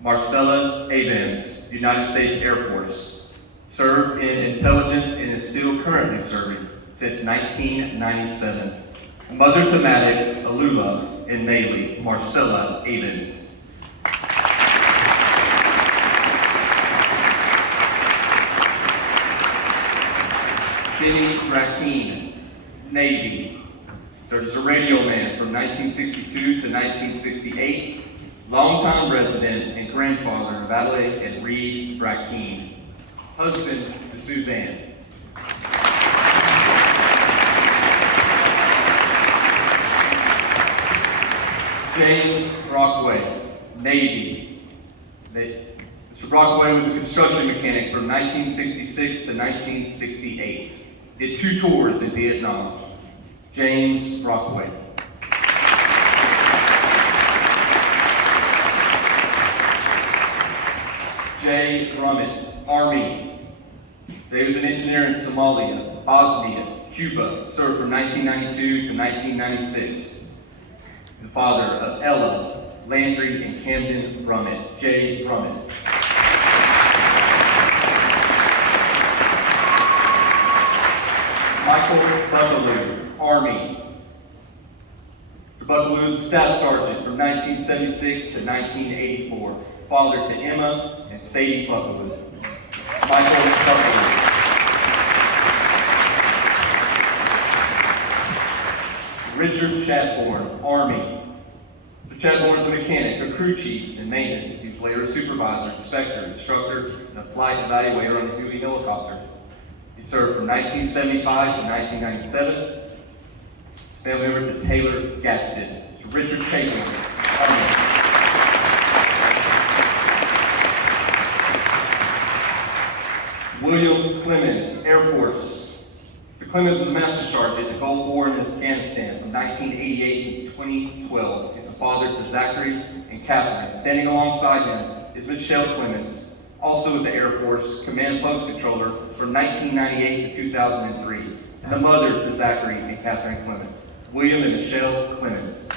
Marcella Avens, United States Air Force. Served in intelligence and is still currently serving since 1997. Mother to Maddox, Alula, and Maylee, Marcella Avens. Benny Rakeen, Navy. Served as a radio man from 1962 to 1968. Longtime resident and grandfather of Adelaide and Reed Rakeen. Husband to Suzanne. James Brockway, Navy. Mr. Brockway was a construction mechanic from 1966 to 1968. Did 2 tours in Vietnam. James Brockway. Jay Grummett, Army. Jay was an engineer in Somalia, Bosnia, Cuba, served from 1992 to 1996. The father of Ella, Landry, and Camden Grummett. Jay Grummett. Michael Buckaloo, Army. Mr. Buckaloo was a staff sergeant from 1976 to 1984. Father to Emma and Sadie Buckaloo. Michael Buckaloo. Richard Chadbourne, Army. Mr. Chadbourne is a mechanic, a crew chief, and maintenance. He was later a supervisor, inspector, instructor, and a flight evaluator on the Huey helicopter. He served from 1975 to 1997. His family member to Taylor Gaston. To Richard Chapin, Army. William Clemens, Air Force. Mr. Clemens was a master sergeant in the Gulf War in Afghanistan from 1988 to 2012. He's a father to Zachary and Catherine. Standing alongside him is Michelle Clemens, also with the Air Force, Command Post Controller from 1998 to 2003, and the mother to Zachary and Catherine Clemens, William and Michelle Clemens.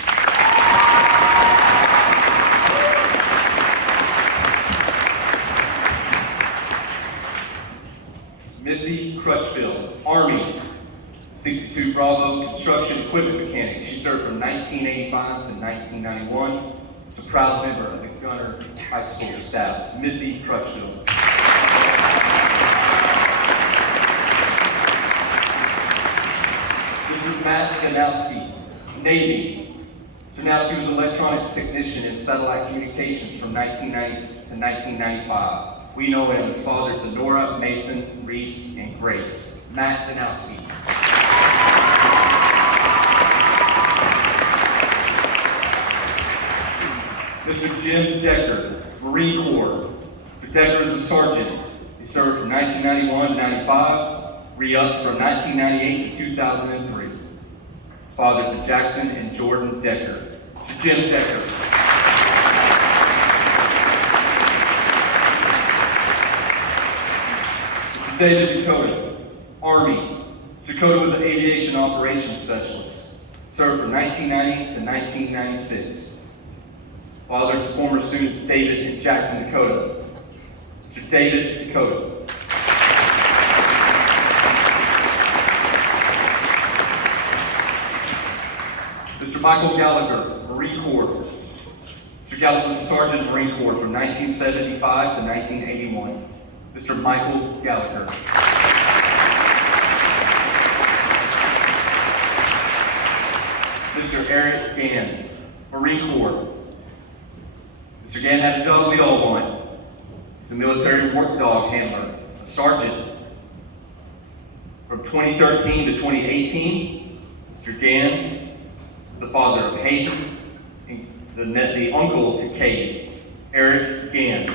Missy Crutchfield, Army, 62 Bravo construction equipment mechanic. She served from 1985 to 1991. She's a proud member of the Gunner High School staff. Missy Crutchfield. This is Matt Janowski, Navy. Janowski was an electronics technician in satellite communications from 1990 to 1995. We know him as father to Nora, Mason, Reese, and Grace. Matt Janowski. Mr. Jim Decker, Marine Corps. Mr. Decker is a sergeant. He served from 1991 to 95, re-upped from 1998 to 2003. Father to Jackson and Jordan Decker. Mr. Jim Decker. Mr. David Dakota, Army. Dakota was an aviation operations specialist. Served from 1990 to 1996. Father to former students David and Jackson Dakota. Mr. David Dakota. Mr. Michael Gallagher, Marine Corps. Mr. Gallagher was a sergeant in the Marine Corps from 1975 to 1981. Mr. Michael Gallagher. Mr. Eric Gann, Marine Corps. Mr. Gann had a job we all want. He's a military work dog handler, a sergeant. From 2013 to 2018, Mr. Gann is the father of Hayden and the uncle to Kate, Eric Gann.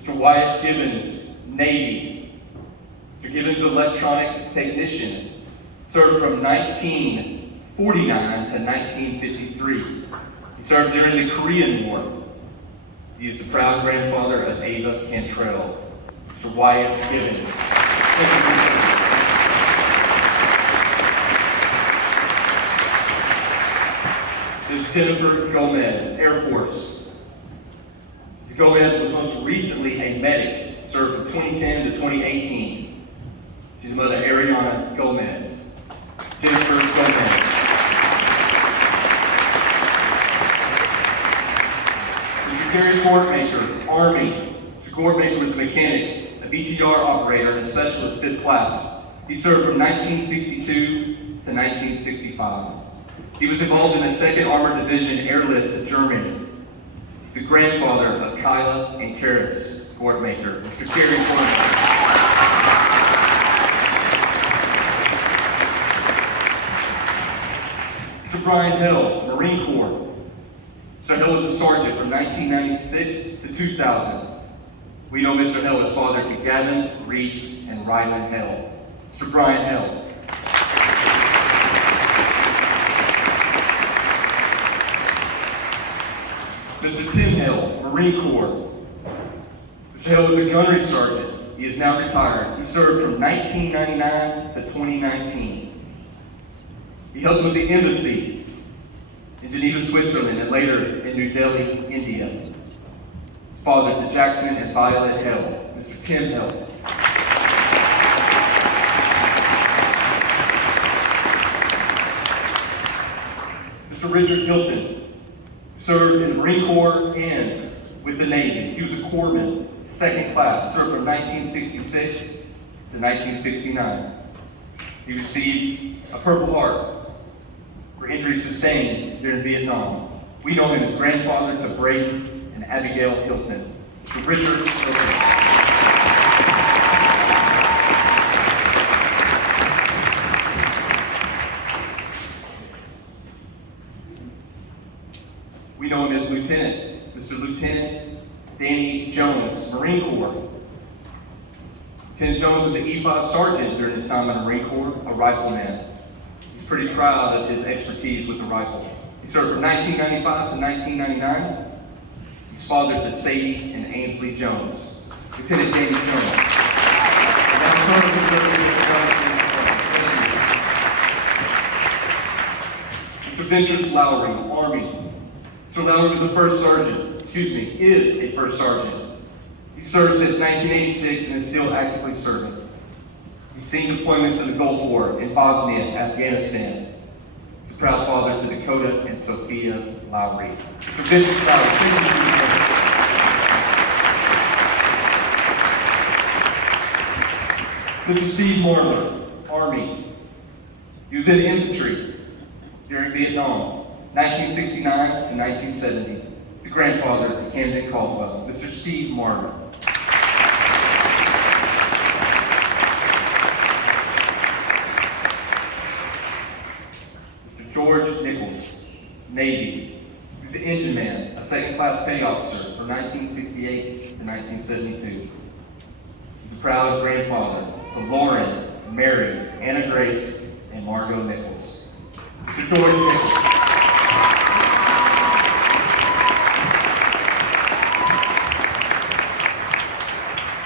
Mr. Wyatt Gibbons, Navy. Mr. Gibbons, electronic technician, served from 1949 to 1953. He served during the Korean War. He is the proud grandfather of Ava Cantrell. Mr. Wyatt Gibbons. Ms. Jennifer Gomez, Air Force. Ms. Gomez was most recently a medic, served from 2010 to 2018. She's Mother Ariana Gomez. Jennifer Gomez. Mr. Gary Courtmaker, Army. Mr. Courtmaker was a mechanic, a BTR operator, and a specialist fifth class. He served from 1962 to 1965. He was involved in the 2nd Armored Division airlift to Germany. He's the grandfather of Kyla and Karis Courtmaker. Mr. Gary Courtmaker. Mr. Brian Hill, Marine Corps. Mr. Hill was a sergeant from 1996 to 2000. We know Mr. Hill as father to Gavin, Reese, and Ryland Hill. Mr. Brian Hill. Mr. Tim Hill, Marine Corps. Mr. Hill was a gunnery sergeant. He is now retired. He served from 1999 to 2019. He helped with the embassy in Geneva, Switzerland, and later in New Delhi, India. Father to Jackson and Violet Hill. Mr. Tim Hill. Mr. Richard Hilton served in the Marine Corps and with the Navy. He was a corpsman, 2nd class, served from 1966 to 1969. He received a Purple Heart for injuries sustained during Vietnam. We know him as grandfather to Braden and Abigail Hilton. To Richard Hilton. We know him as Lieutenant, Mr. Lieutenant Danny Jones, Marine Corps. Lieutenant Jones was an E5 sergeant during his time in the Marine Corps, a rifleman. He's pretty proud of his expertise with the rifle. He served from 1995 to 1999. He's father to Sadie and Ainsley Jones. Lieutenant Danny Jones. Mr. Ventress Lowry, Army. Mr. Lowry was a first sergeant, is a first sergeant. He served since 1986 and is still actively serving. He's seen deployments in the Gulf War, in Bosnia, Afghanistan. He's a proud father to Dakota and Sophia Lowry. Mr. Ventress Lowry, Mr. Steve Marler, Army. He was in the infantry during Vietnam, 1969 to 1970. He's the grandfather to Camden Caldwell. Mr. Steve Marler. Mr. George Nichols, Navy. He was an engine man, a 2nd class petty officer from 1968 to 1972. He's a proud grandfather to Lauren, Mary, Anna Grace, and Margot Nichols. Mr. George Nichols.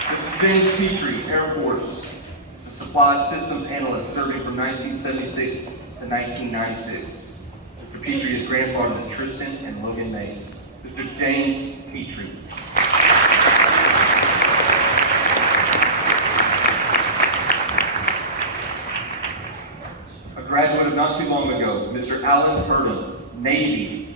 Mr. James Petrie, Air Force. He's a supply systems analyst serving from 1976 to 1996. Mr. Petrie is grandfather to Tristan and Logan Mays. Mr. James Petrie. Graduate of not too long ago, Mr. Alan Purdom, Navy.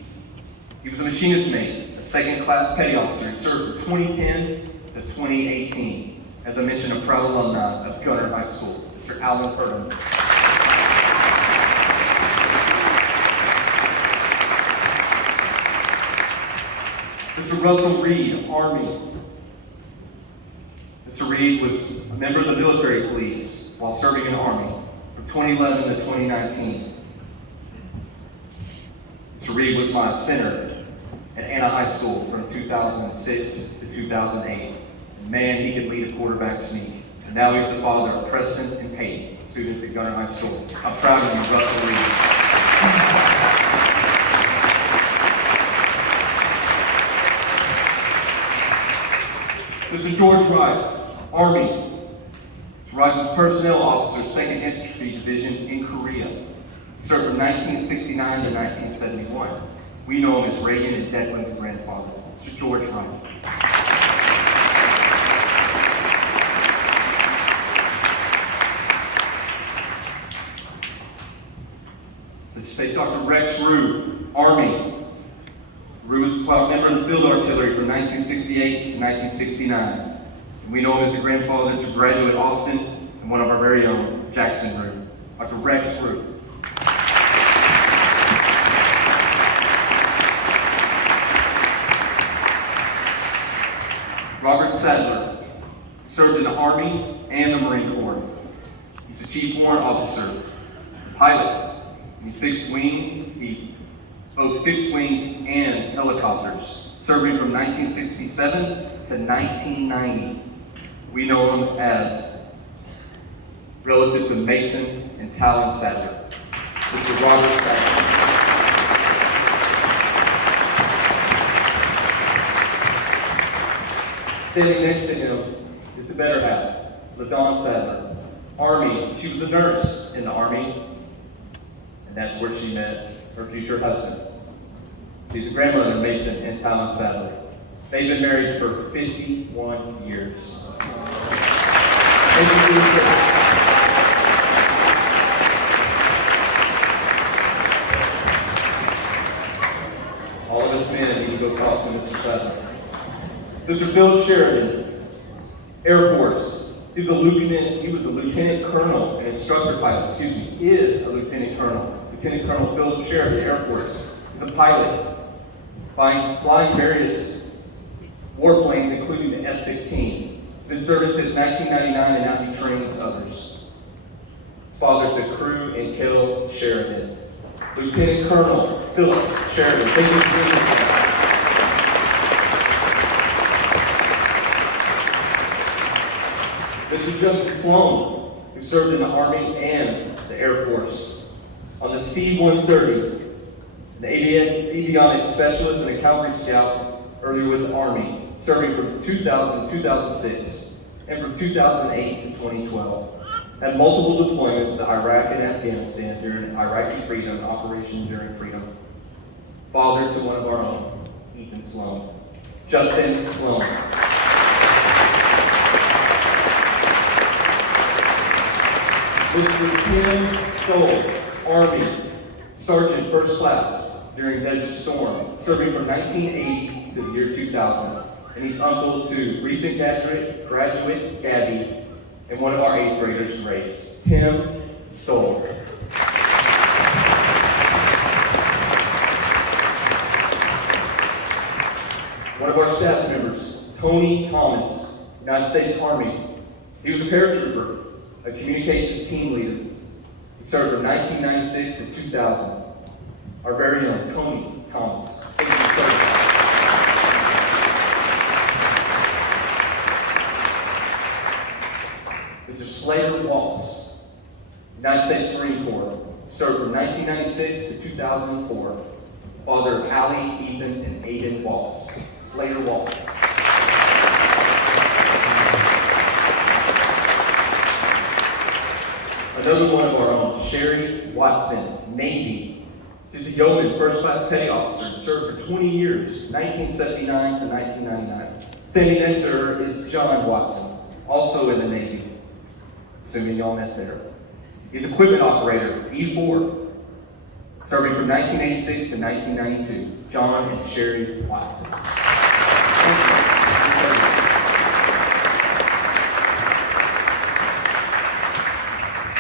He was a machinist mate, a 2nd class petty officer, and served from 2010 to 2018. As I mentioned, a proud alumni of Gunner High School, Mr. Alan Purdom. Mr. Russell Reed, Army. Mr. Reed was a member of the military police while serving in the Army. 2011 to 2019. Mr. Reed was my center at Anna High School from 2006 to 2008. And man, he could lead a quarterback sneak. And now he's the father of Preston and Peyton, students at Gunner High School. I'm proud of you, Russell Reed. Mr. George Wright, Army. Wright was personnel officer, 2nd Infantry Division in Korea. He served from 1969 to 1971. We know him as Reagan and Declan's grandfather, Mr. George Ryan. So just say Dr. Rex Rue, Army. Rue was a member of the Field Artillery from 1968 to 1969. And we know him as a grandfather to graduate Austin and one of our very own, Jackson Rue, Dr. Rex Rue. Robert Sadler served in the Army and the Marine Corps. He's a Chief Warrant Officer. He's a pilot. He both fixed wing and helicopters, serving from 1967 to 1990. We know him as relative to Mason and Talon Sadler. Mr. Robert Sadler. Standing next to him is the better half, LaDawn Sadler. Army. She was a nurse in the Army, and that's where she met her future husband. She's a grandmother of Mason and Talon Sadler. They've been married for 51 years. Thank you for your service. All of us men need to go talk to Mr. Sadler. Mr. Philip Sheridan, Air Force. He was a lieutenant colonel and instructor pilot. Is a lieutenant colonel. Lieutenant Colonel Philip Sheridan, Air Force. He's a pilot, flying various warplanes, including the F-16. He's been serving since 1999, and now he trains others. His father to Crew and Kel Sheridan. Lieutenant Colonel Philip Sheridan. Thank you for being here. Mr. Justin Sloan, who served in the Army and the Air Force. On the C-130, an avionics specialist and a cavalry scout earlier with the Army, serving from 2000 to 2006 and from 2008 to 2012. Had multiple deployments to Iraq and Afghanistan during Iraqi Freedom, Operation Enduring Freedom. Father to one of our own, Ethan Sloan. Justin Sloan. Mr. Tim Stoll, Army, Sergeant First Class during Desert Storm, serving from 1980 to the year 2000. And he's uncle to recent graduate Gabby and one of our 8th graders, Grace. Tim Stoll. One of our staff members, Tony Thomas, United States Army. He was a paratrooper, a communications team leader. He served from 1996 to 2000. Our very own Tony Thomas. Thank you for serving. Mr. Slater Waltz, United States Marine Corps, served from 1996 to 2004. Father of Allie, Ethan, and Aiden Waltz. Slater Waltz. Another one of our own, Sherry Watson, Navy. She's a yeoman, first class petty officer, served for 20 years, 1979 to 1999. Standing next to her is John Watson, also in the Navy. Assuming y'all met there. He's equipment operator, E4, serving from 1986 to 1992. John and Sherry Watson.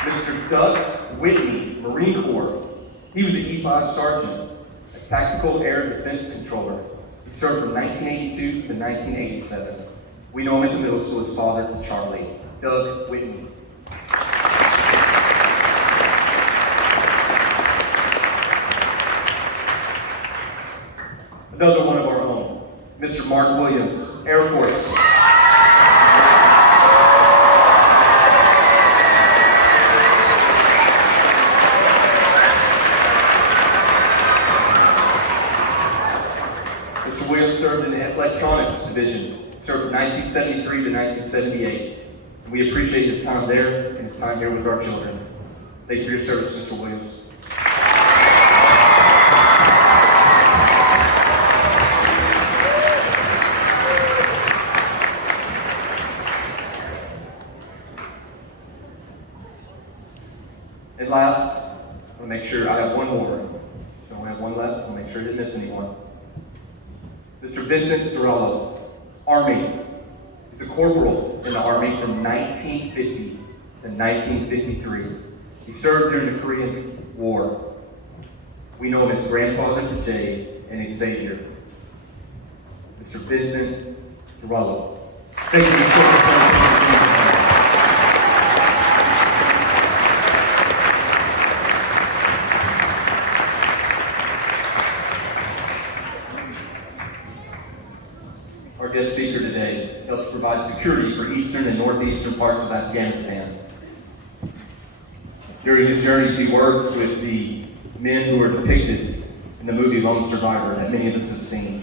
Mr. Doug Whitney, Marine Corps. He was an E5 sergeant, a tactical air defense controller. He served from 1982 to 1987. We know him at the middle school as father to Charlie. Doug Whitney. Another one of our own, Mr. Mark Williams, Air Force. Mr. Williams served in the Electronics Division, served from 1973 to 1978. And we appreciate his time there and his time here with our children. Thank you for your service, Mr. Williams. And last, I want to make sure I have one more. I only have one left. I want to make sure I didn't miss anyone. Mr. Vincent Zarello, Army. He's a corporal in the Army from 1950 to 1953. He served during the Korean War. We know him as grandfather to Jay and Xavier. Mr. Vincent Zarello. Thank you so much. Our guest speaker today helps provide security for eastern and northeastern parts of Afghanistan. During his journeys, he works with the men who are depicted in the movie Lone Survivor that many of us have seen.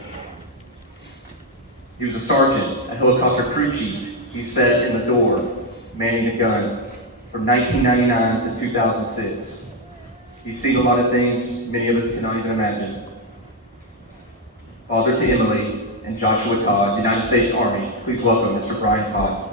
He was a sergeant, a helicopter crew chief. He sat in the door, manning a gun, from 1999 to 2006. He's seen a lot of things many of us cannot even imagine. Father to Emily and Joshua Todd, United States Army. Please welcome Mr. Brian Todd.